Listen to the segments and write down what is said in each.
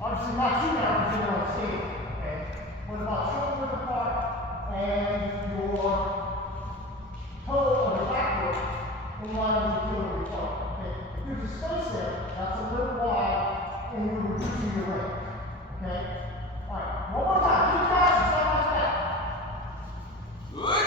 Obviously not too down because you're on stage. Okay? What about shoulder width apart and your toe or your back foot in line with the heel of your toe. Okay? If there's a space there, that's a little wide and you're reducing your range. Okay? Alright, one more time. Keep catching, step by step. Good.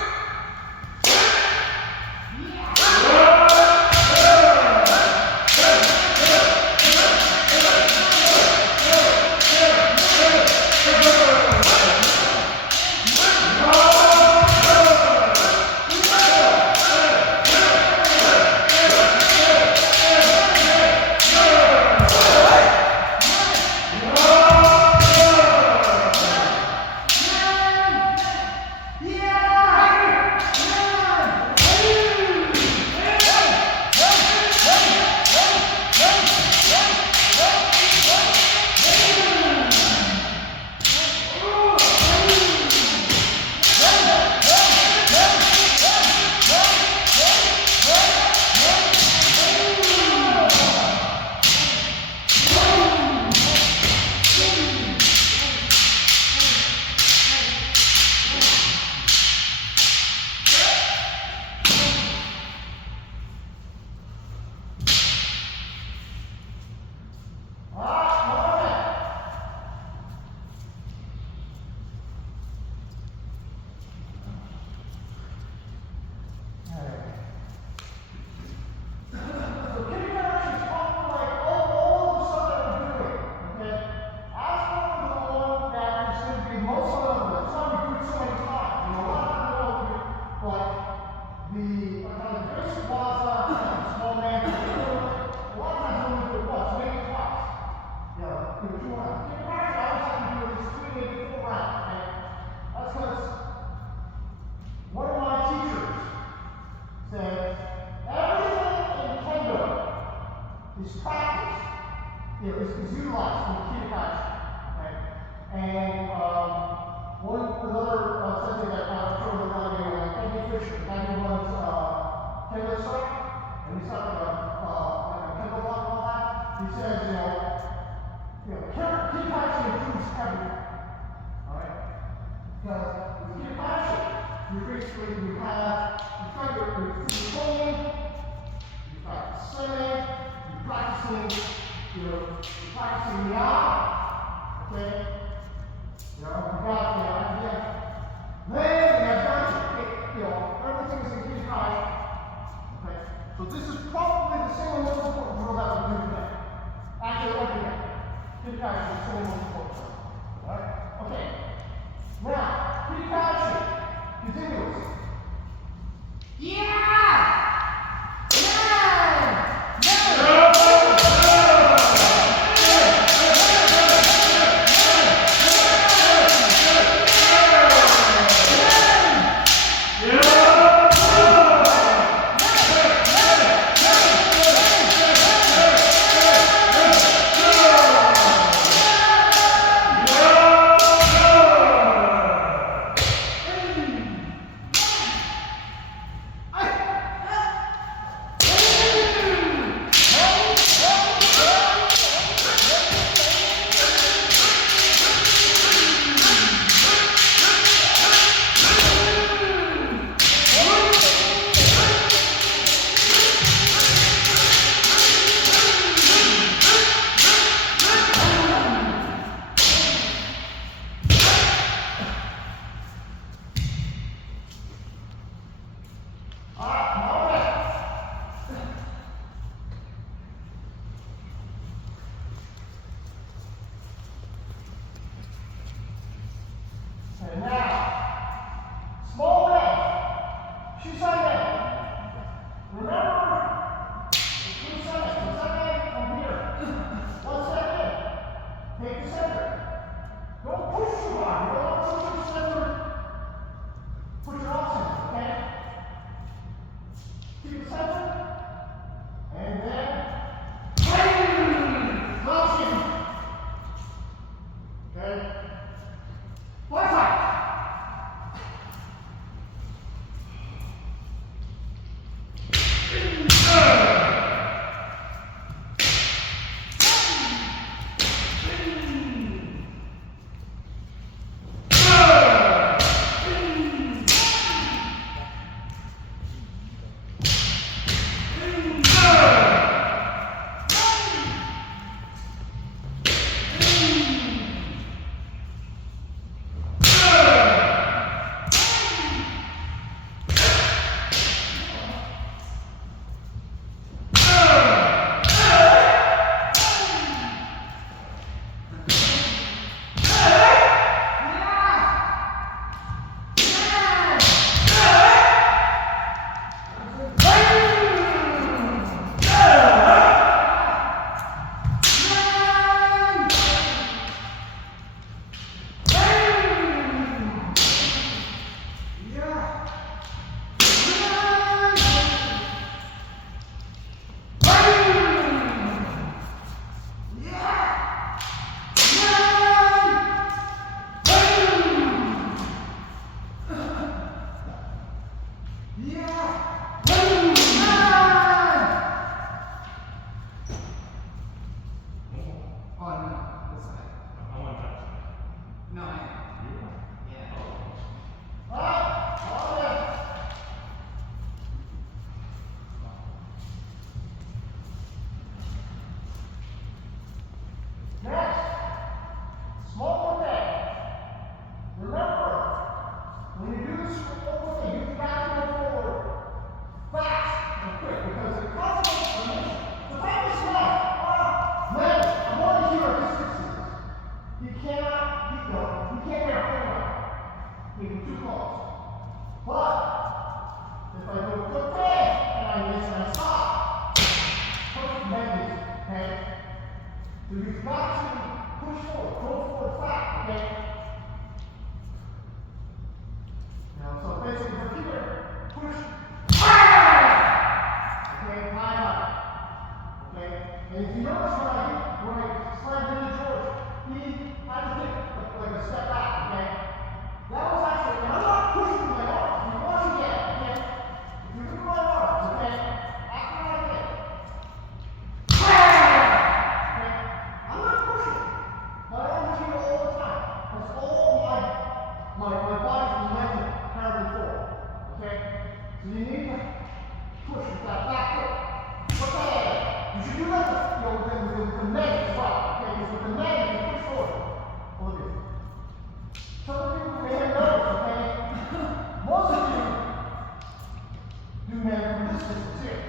Is practice, is utilized in the Kihon. Okay? And one another sensei that I'm sure we're not going to Andy Fisher, the guy who runs Kendo Strike, and he's talking about Kendo block and all that. He says, Kihon improves everything. All right? Because with Kihon, you basically you have you're pulling, you've got swimming. Practicing, you're practicing the arm, okay? You got idea. Then you have done everything is in Kihon, okay? So this is probably the single most important drill that we're doing today. Actually, everything. Kihon is the single most important drill. Alright? Okay. Now, Kihon, continuous. Yeah! push forward, go forward flat, okay? Now, so basically from here, push, okay, high up, okay? And if you notice when I slide into George, he had to take like a step back, okay? That was actually, and I'm not pushing with my arms. If you watch again, okay? If you look at my arms, okay? After I get, okay? I'm not pushing. My arms are here all the time. That's all my body's momentum carrying forward, okay? So you need to push with that back foot. What's that at? You should do that with the neck as well, okay? Because with the neck, you can push forward. Look at it. Some of you may have noticed, okay? Most of you do men from this distance here.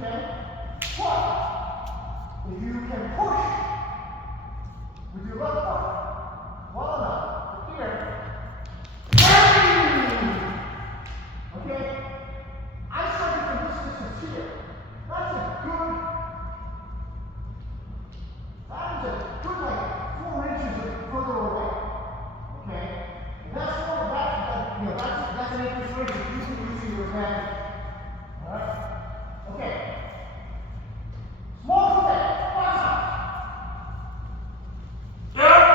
Okay? But if you can push with your left arm well enough here, okay? I started from this distance here. That is a good like 4 inches further away. Okay? And that's that's an interest rate that you can use your advantage. Alright? Okay. Small step, 5 times. Yeah!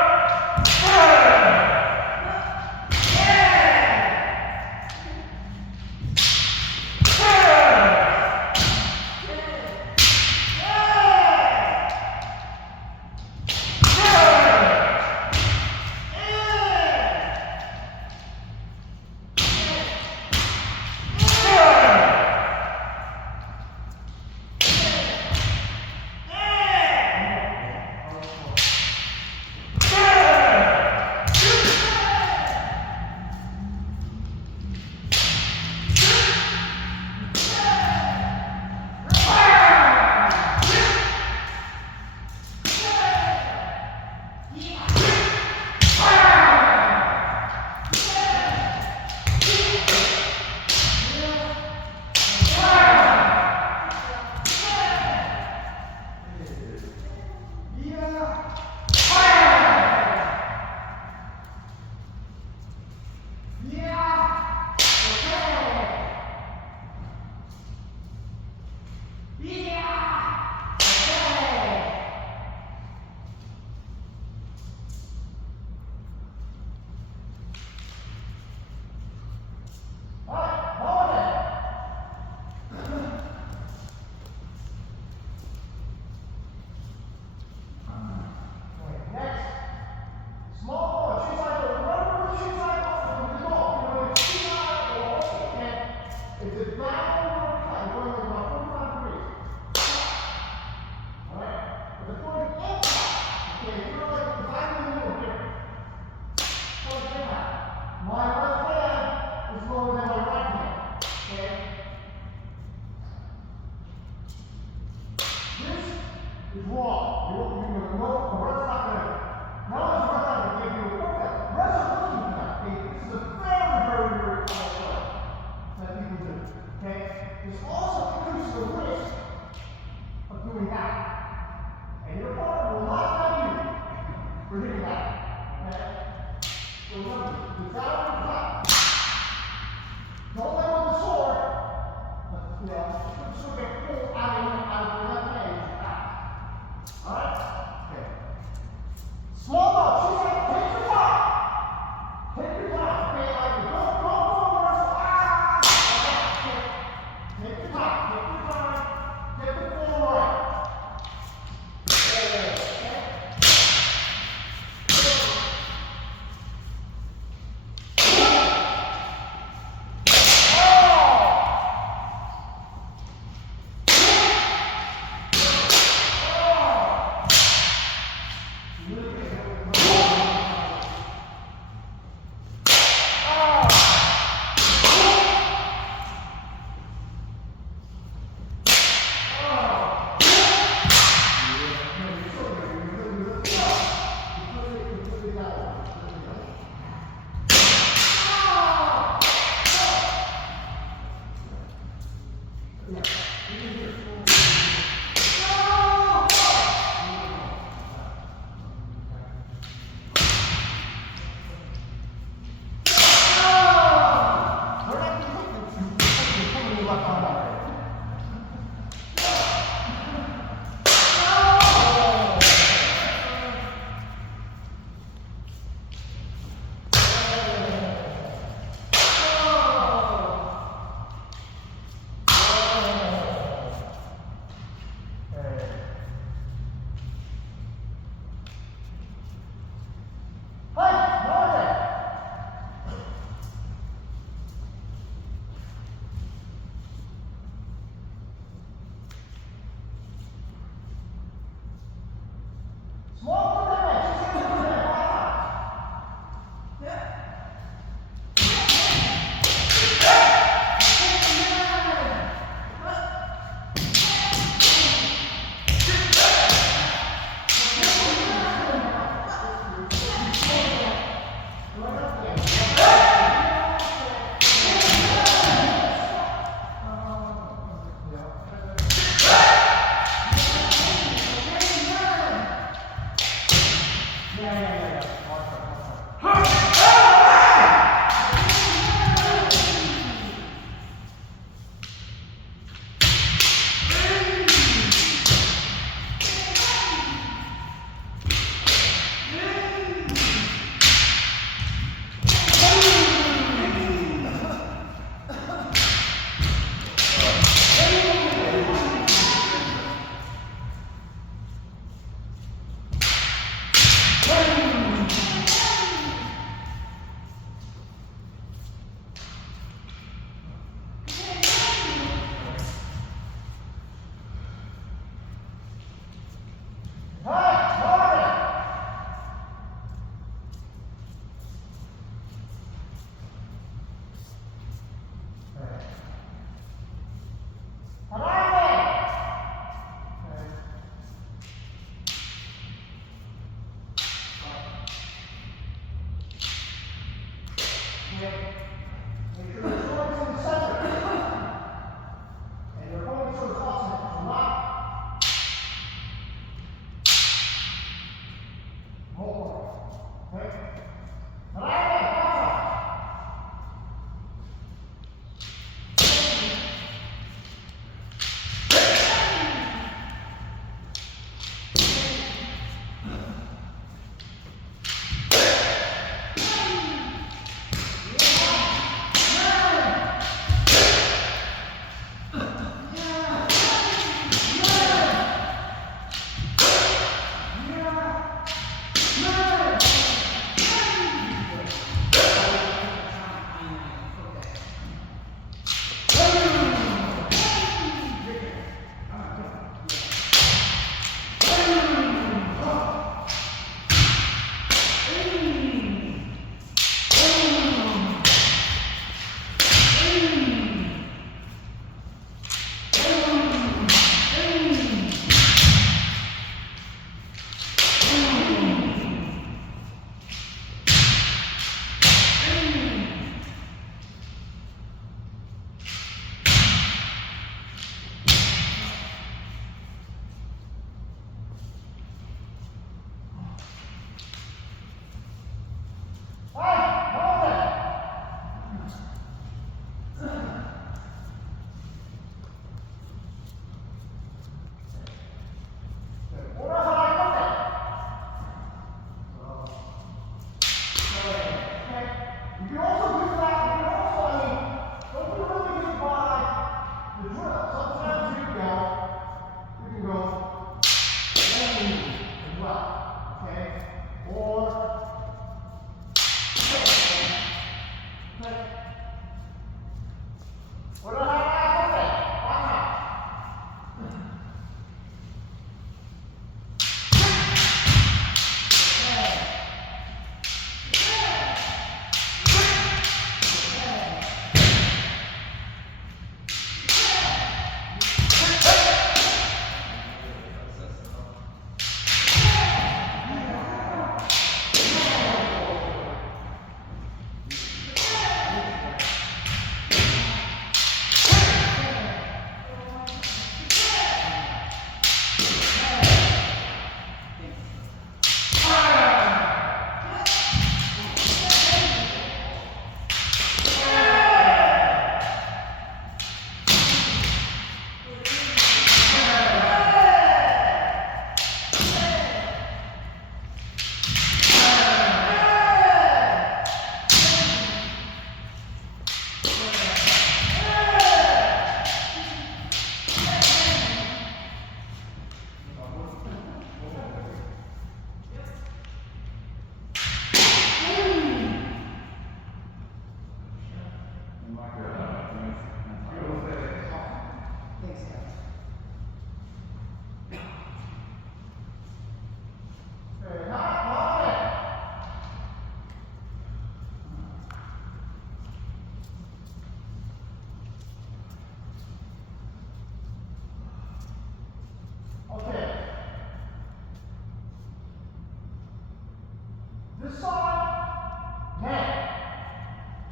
This side, man.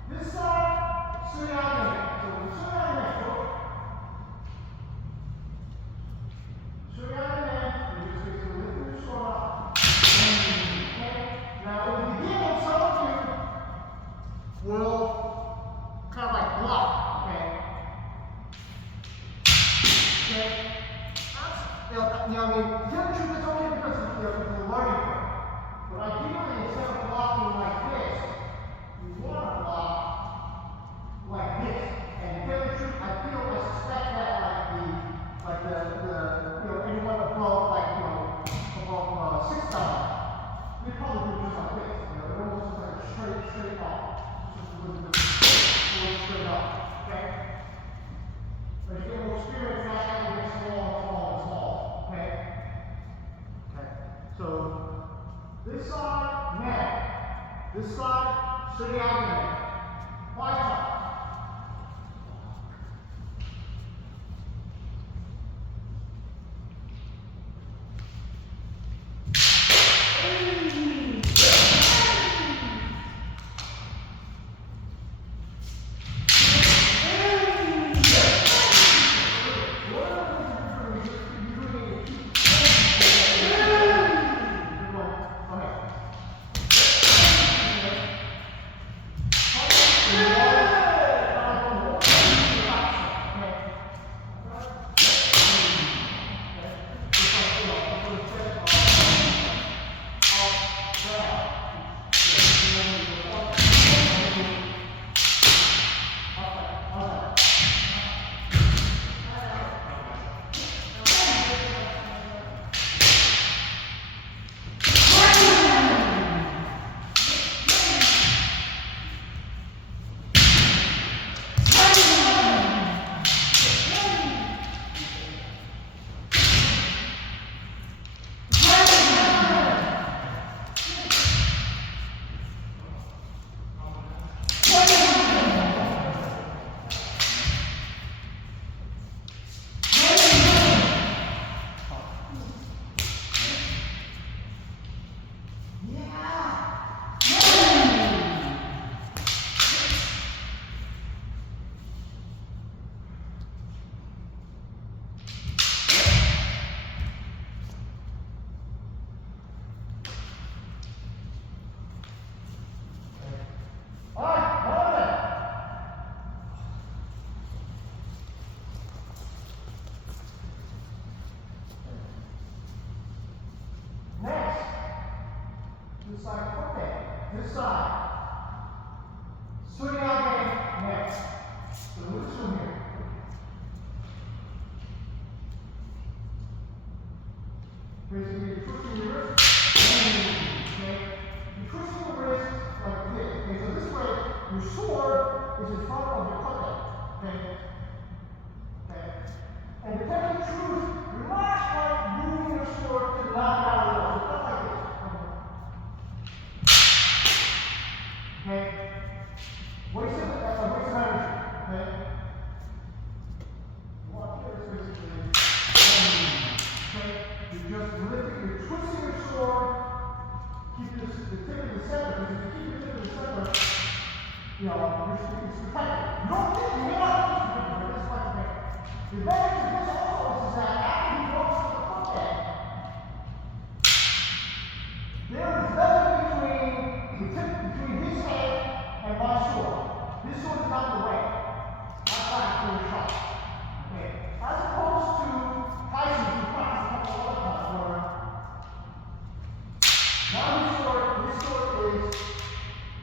This side, 수양이네. 수양이네. 수양이네. This side, neck. This side, straight out the neck. 5 times. This side, okay. This side. Swing out again, next. So move this from here. Basically, you're twisting your wrist. Okay? You're twisting the wrist like this. Okay, so this way, your sword is in front of your foot. Okay? Okay? And to tell you the truth, you're not like moving your sword to the left out of the wall. So just like this. Okay? Waste of energy. Okay? Watch here is basically. Okay? You're just lifting, you're twisting your sword. Keep the tip in the center, because if you keep the tip in the center, you know, it's protected. You don't think you may not think it's protected, but it's quite protected. The advantage of this also is that after he walks to the foot deck, there is nothing between his head and my sword. This sword is not the way. My side for a shot. Okay. As opposed to Tyson, who practiced a couple of other times where now this sword is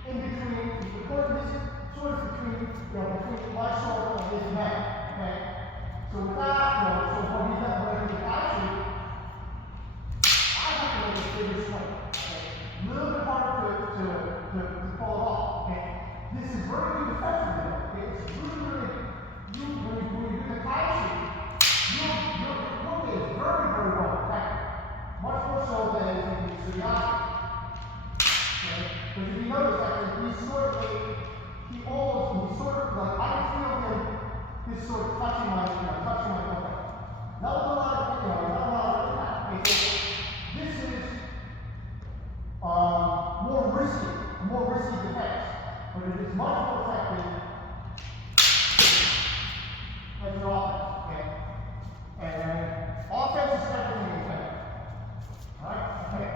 in between, this sword is between my sword and his neck. Okay. So with that, so when he's not ready to Tyson, I have to make a bigger swing. A little bit harder to pull it off. Okay? This is very good defensive though. Okay? It's really, when you do the Kihon, your yoke is very, very well protected. Much more so than if you do Suyaki. Okay? Because if you notice, actually, he sort of like, I can feel his sort of touching my foot. Not a lot of, not a lot of impact. Okay? So this is more risky defense, but it is much more effective as an offense, okay? And offense is everything in defense. Alright? Okay.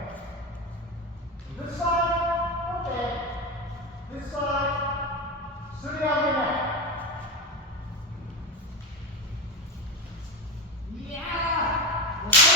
So this side, okay. This side, sitting on your neck. Yeah! Let's go!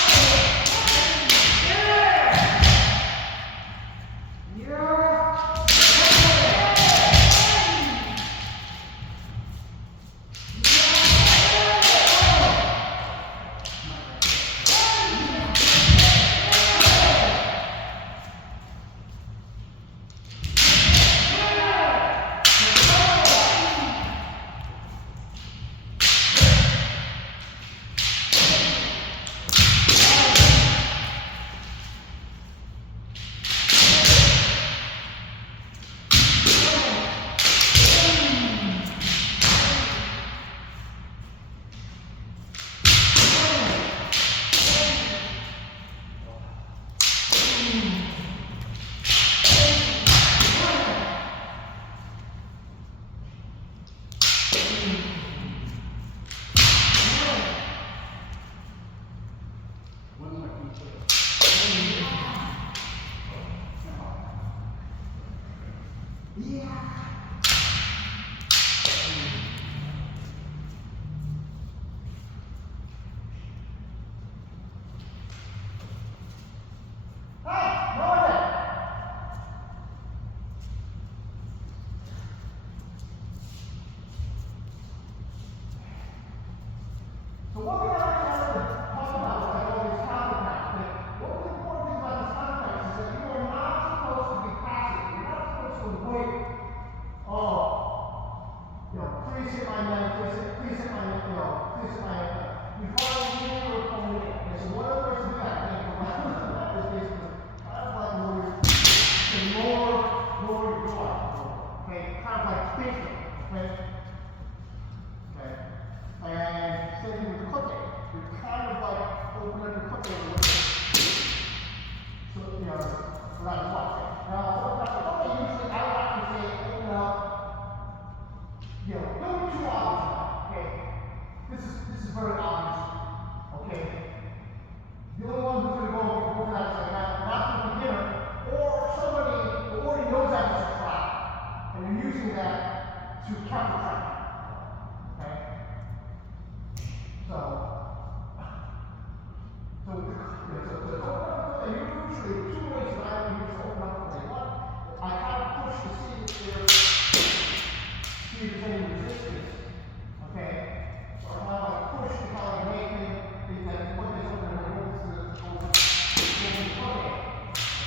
Yeah. Hey, Morgan. So one thing I like to talk about with like all these concepts, okay? One of the important things about these concepts is that you are not supposed to be passive. You're not supposed to wait. Oh, please hit my man, please hit my, please hit my, you follow me or phone me. Okay, so one of the ways to do that, again, from my perspective, is basically kind of like lower your guard, okay? Kind of like thinking, okay? Okay? And same thing with the cooking. You're kind of like open up your cooking a little bit. So, so that is what. Now, open up the cooking, usually I would actually say open up. Don't be too obvious now, okay? This is very obvious, okay? The only one who's going to go for that is like not the beginner, or somebody who already knows that it's a trap, and you're using that to counter trap, okay? So usually two ways that I use to open up the one. I kind of push to see if there's any resistance. Okay? So I kind of like push to kind of make things like put this open and hold this over.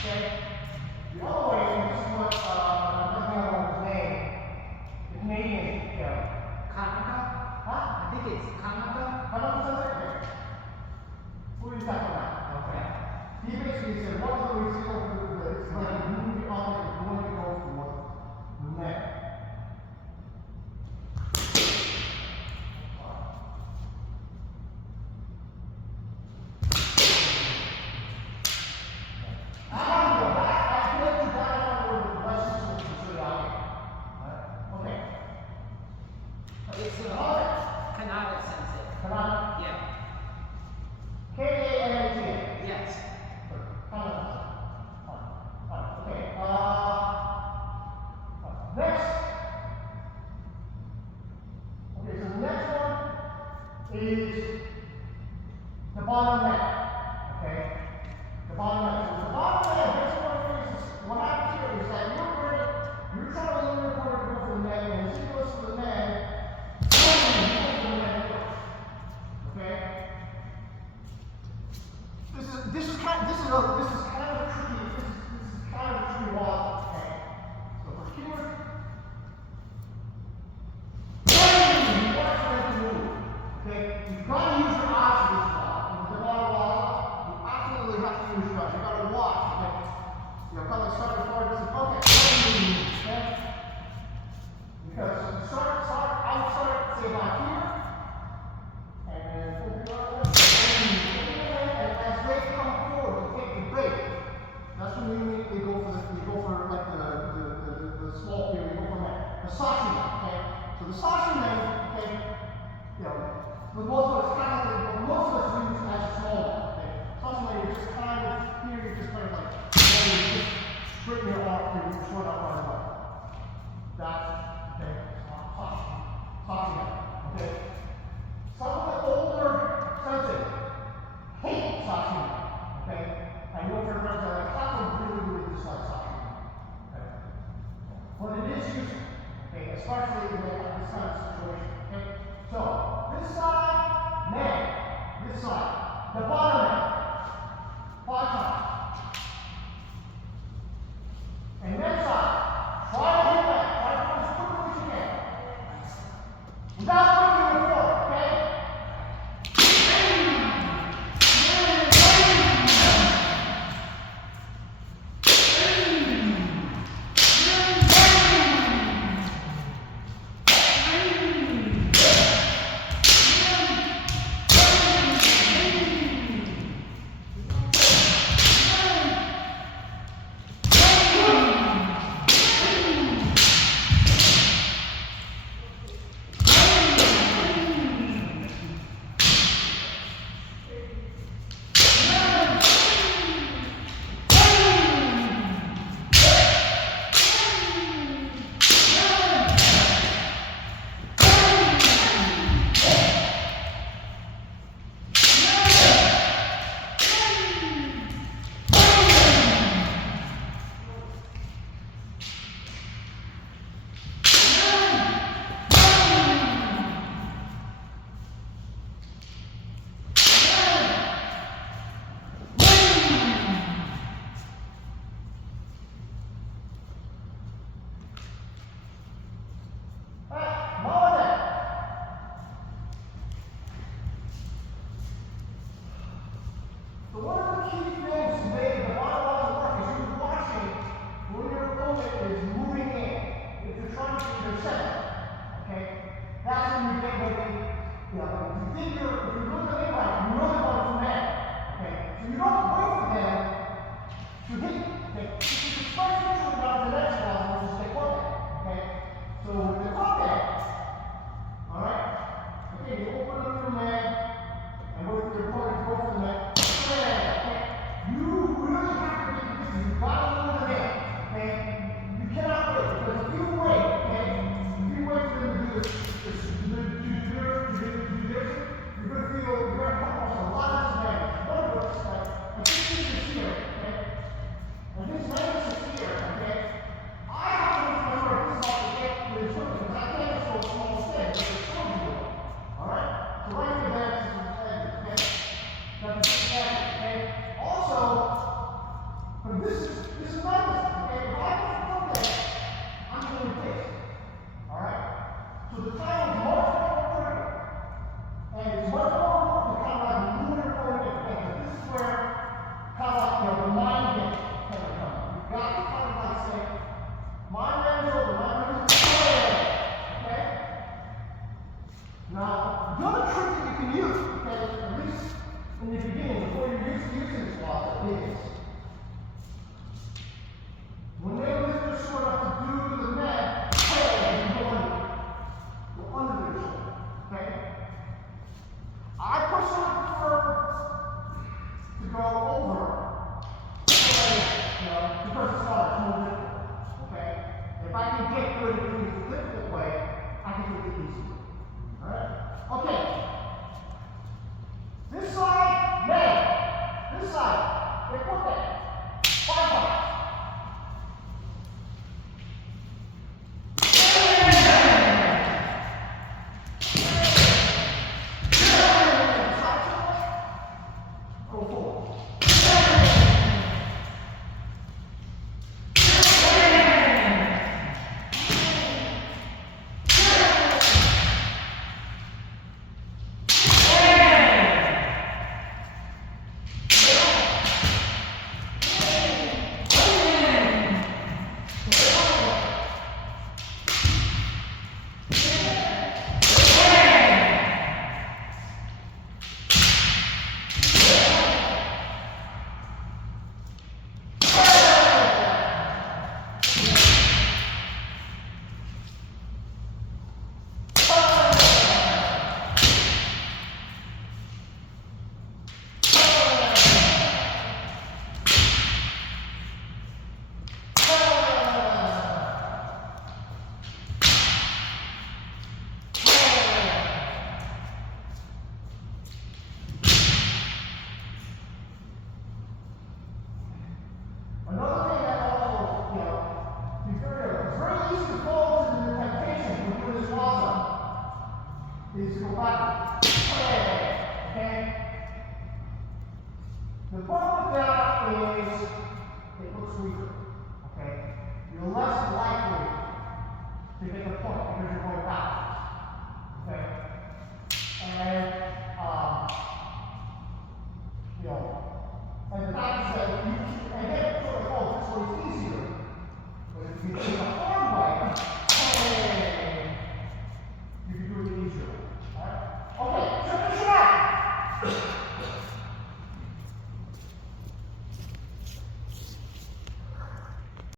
Okay? The other